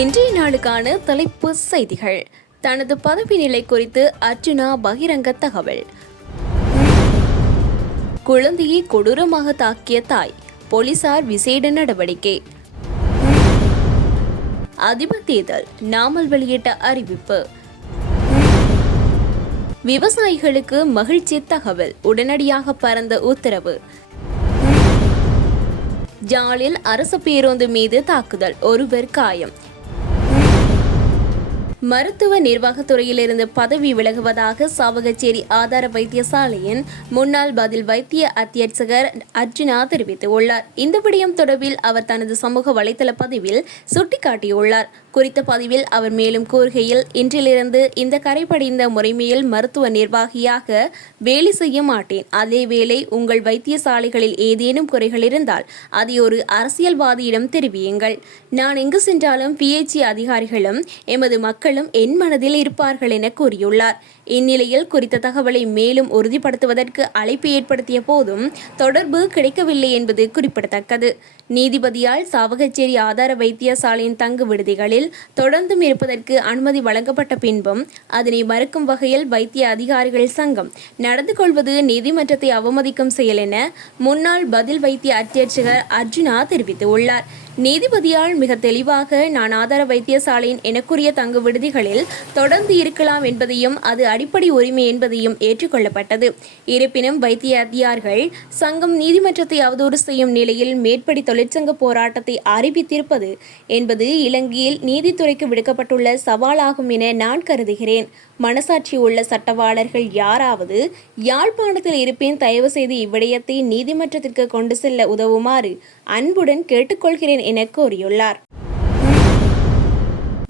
இன்றைய நாளுக்கான தலைப்பு செய்திகள். தனது பதவி நிலை குறித்து அர்ஜுனா பகிரங்க தகவல். குழந்தையை கொடூரமாக தாக்கிய தாய் போலீசார் விசேட நடவடிக்கை. அதிபர் தேர்தல் நாமல் வெளியிட்ட அறிவிப்பு. விவசாயிகளுக்கு மகிழ்ச்சி தகவல் உடனடியாக பறந்த உத்தரவு. ஜாலில் அரசு பேருந்து மீது தாக்குதல் ஒருவர் காயம். மருத்துவ நிர்வாகத்துறையிலிருந்து பதவி விலகுவதாக சாவகச்சேரி ஆதார வைத்தியசாலையின் முன்னாள் பதில் வைத்திய அத்தியட்சகர் அர்ஜுனா தெரிவித்துள்ளார். இந்த விடயம் தொடர்பில் அவர் தனது சமூக வலைதள பதிவில் சுட்டிக்காட்டியுள்ளார். குறித்த பதிவில் அவர் மேலும் கூறுகையில் இன்றிலிருந்து இந்த கரைபடிந்த முறைமையில் மருத்துவ நிர்வாகியாக வேலை செய்ய மாட்டேன். அதேவேளை உங்கள் வைத்தியசாலைகளில் ஏதேனும் குறைகள் இருந்தால் அதை ஒரு அரசியல்வாதியிடம் தெரிவியுங்கள். நான் எங்கு சென்றாலும் பிஹெச்சி அதிகாரிகளும் எமது மக்கள் மக்களும் என் மனதில் இருப்பார்கள் என கூறியுள்ளார். இந்நிலையில் குறித்த தகவலை மேலும் உறுதிப்படுத்துவதற்கு அழைப்பு ஏற்படுத்திய போதும் தொடர்பு கிடைக்கவில்லை என்பது குறிப்பிடத்தக்கது. நீதிபதியால் சாவகச்சேரி ஆதார வைத்தியசாலையின் தங்கு விடுதிகளில் தொடர்ந்தும் இருப்பதற்கு அனுமதி வழங்கப்பட்ட பின்பும் அதனை மறுக்கும் வகையில் வைத்திய அதிகாரிகள் சங்கம் நடந்து கொள்வது நீதிமன்றத்தை அவமதிக்கும் செயல் என முன்னாள் பதில் வைத்திய அத்தியட்சகர் அர்ஜுனா தெரிவித்துள்ளார். நீதிபதியால் மிக தெளிவாக நான் ஆதார வைத்தியசாலையின் எனக்குரிய தங்கு விடுதிகளில் தொடர்ந்து இருக்கலாம் என்பதையும் அது அடிப்படை உரிமை என்பதையும் ஏற்றுக்கொள்ளப்பட்டது. இருப்பினும் வைத்திய அதிகாரிகள் சங்கம் நீதிமன்றத்தை அவதூறு செய்யும் நிலையில் மேற்படி தொழிற்சங்க போராட்டத்தை அறிவித்திருப்பது என்பது இலங்கையில் நீதித்துறைக்கு விடுக்கப்பட்டுள்ள சவாலாகும் என நான் கருதுகிறேன். மனசாட்சி உள்ள சட்டவாளர்கள் யாராவது யாழ்ப்பாணத்தில் இருப்பேன் தயவு செய்து இவ்விடயத்தை நீதிமன்றத்திற்கு கொண்டு செல்ல உதவுமாறு அன்புடன் கேட்டுக்கொள்கிறேன் என கூறியுள்ளார்.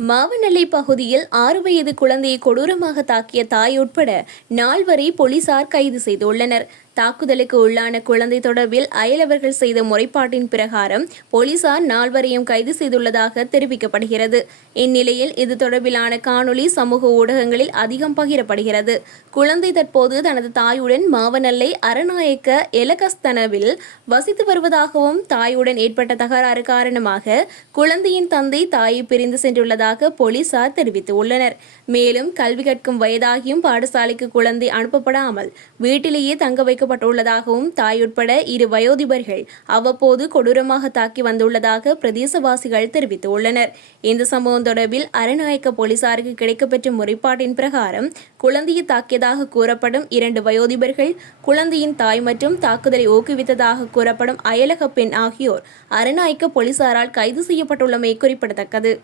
மாவனல்லை பகுதியில் ஆறு வயது குழந்தையை கொடூரமாக தாக்கிய தாய் உட்பட நால்வரை போலீசார் கைது செய்துள்ளனர். தாக்குதலுக்கு உள்ளான குழந்தை தொடர்பில் அயலவர்கள் செய்த முறைப்பாட்டின் பிரகாரம் போலீசார் நால்வரையும் கைது செய்துள்ளதாக தெரிவிக்கப்படுகிறது. இந்நிலையில் இது தொடர்பிலான காணொளி சமூக ஊடகங்களில் அதிகம் பகிரப்படுகிறது. குழந்தை தற்போது தனது தாயுடன் மாவனல்லை அரநாயக்க எலகஸ்தனவில் வசித்து வருவதாகவும் தாயுடன் ஏற்பட்ட தகராறு காரணமாக குழந்தையின் தந்தை தாயை பிரிந்து சென்றுள்ளதாக போலீசார் தெரிவித்துள்ளனர். மேலும் கல்வி கற்கும் வயதாகியும் பாடசாலைக்கு குழந்தை அனுப்பப்படாமல் வீட்டிலேயே தங்க வைக்கப்பட்டுள்ளதாகவும் தாயுட்பட இரு வயோதிபர்கள் அவ்வப்போது கொடூரமாக தாக்கி வந்துள்ளதாக பிரதேசவாசிகள் தெரிவித்துள்ளனர். இந்த சம்பவம் தொடர்பில் அரநாயக்க போலீசாருக்கு கிடைக்கப்பெற்ற முறைப்பாட்டின் பிரகாரம் குழந்தையை தாக்கியதாக கூறப்படும் இரண்டு வயோதிபர்கள் குழந்தையின் தாய் மற்றும் தாக்குதலை ஊக்குவித்ததாக கூறப்படும் அயலக பெண் ஆகியோர் அரநாயக்க போலீசாரால் கைது செய்யப்பட்டுள்ளமை குறிப்பிடத்தக்கது.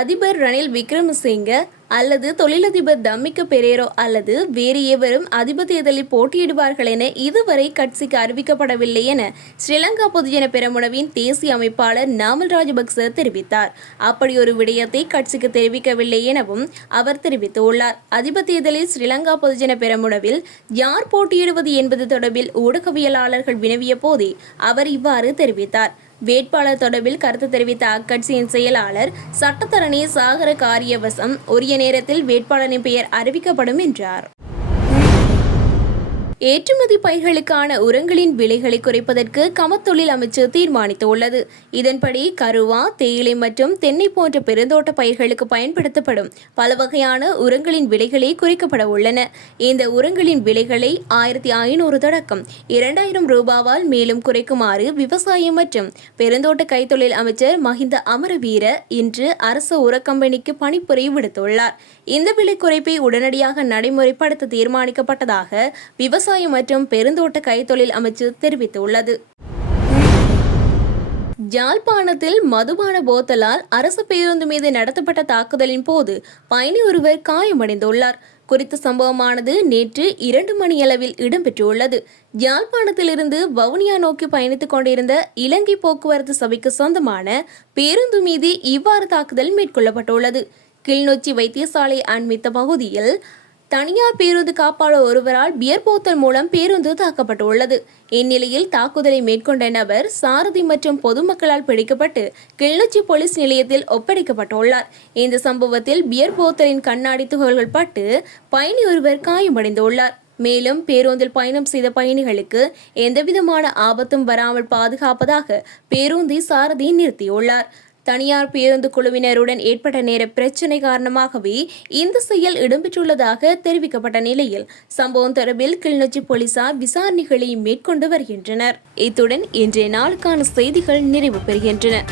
அதிபர் ரணில் விக்ரமசிங்க அல்லது தொழிலதிபர் தம்மிக்க பெரேரோ அல்லது வேறு எவரும் அதிபர் தேர்தலில் போட்டியிடுவார்கள் என இதுவரை கட்சிக்கு அறிவிக்கப்படவில்லை என ஸ்ரீலங்கா பொதுஜன பெரமுனவின் தேசிய அமைப்பாளர் நாமல் ராஜபக்ச தெரிவித்தார். அப்படி ஒரு விடயத்தை கட்சிக்கு தெரிவிக்கவில்லை எனவும் அவர் தெரிவித்துள்ளார். அதிபர் தேர்தலில் ஸ்ரீலங்கா பொதுஜன பெரமுனவில் யார் போட்டியிடுவது என்பது தொடர்பில் ஊடகவியலாளர்கள் வினவிய போதே அவர் இவ்வாறு தெரிவித்தார். வேட்பாளர் தொடர்பில் கருத்து தெரிவித்த அக்கட்சியின் செயலாளர் சட்டத்தரணி சாகர காரியவசம் உரிய நேரத்தில் வேட்பாளரின் பெயர் அறிவிக்கப்படும் என்றார். ஏற்றுமதி பயிர்களுக்கான உரங்களின் விலைகளை குறைப்பதற்கு கமத்தொழில் அமைச்சு தீர்மானித்துள்ளது. இதன்படி கருவா தேயிலை மற்றும் தென்னை போன்ற பெருந்தோட்ட பயிர்களுக்கு பயன்படுத்தப்படும் பல வகையான உரங்களின் விலைகளே குறைக்கப்பட உள்ளன. இந்த உரங்களின் விலைகளை ஆயிரத்தி ஐநூறு தொடக்கம் இரண்டாயிரம் ரூபாவால் மேலும் குறைக்குமாறு விவசாயம் மற்றும் பெருந்தோட்ட கைத்தொழில் அமைச்சர் மஹிந்த அமரவீர இன்று அரசு உரக்கம்பெனிக்கு பணிப்புரை விடுத்துள்ளார். இந்த விலை குறைப்பை உடனடியாக நடைமுறைப்படுத்த தீர்மானிக்கப்பட்டதாக விவசாயம் மற்றும் பெருந்தோட்ட கைத்தொழில் அமைச்சு தெரிவித்துள்ளது. ஜாழ்ப்பாணத்தில் மதுபான போத்தலால் அரசு பேருந்து மீது நடத்தப்பட்ட தாக்குதலின் போது பயணி ஒருவர் காயமடைந்துள்ளார். குறித்த சம்பவமானது நேற்று இரண்டு மணியளவில் இடம்பெற்றுள்ளது. யாழ்ப்பாணத்திலிருந்து வவுனியா நோக்கி பயணித்துக் கொண்டிருந்த இலங்கை போக்குவரத்து சபைக்கு சொந்தமான பேருந்து மீது இவ்வாறு தாக்குதல் மேற்கொள்ளப்பட்டுள்ளது. கிளிநொச்சி வைத்தியசாலை அண்மித்த பகுதியில் தனியார் பேருந்து காப்பாளர் ஒருவரால் பியர் போத்தல் மூலம் பேருந்து தாக்கப்பட்டுள்ளது. இந்நிலையில் தாக்குதலை மேற்கொண்ட நபர் சாரதி மற்றும் பொதுமக்களால் பிடிக்கப்பட்டு கிளிநொச்சி போலீஸ் நிலையத்தில் ஒப்படைக்கப்பட்டுள்ளார். இந்த சம்பவத்தில் பியர் போத்தலின் கண்ணாடி துகள்கள் பட்டு பயணி ஒருவர் காயமடைந்துள்ளார். மேலும் பேருந்தில் பயணம் செய்த பயணிகளுக்கு எந்தவிதமான ஆபத்தும் வராமல் பாதுகாப்பதாக பேருந்தை சாரதி நிறுத்தியுள்ளார். தனியார் பேருந்து குழுவினருடன் ஏற்பட்ட நேர பிரச்சினை காரணமாகவே இந்த செயல் இடம்பெற்றுள்ளதாக தெரிவிக்கப்பட்ட நிலையில் சம்பவம் தொடர்பில் கிளிநொச்சி போலீசார் விசாரணைகளை மேற்கொண்டு வருகின்றனர். இத்துடன் இன்றைய நாளுக்கான செய்திகள் நிறைவு பெறுகின்றன.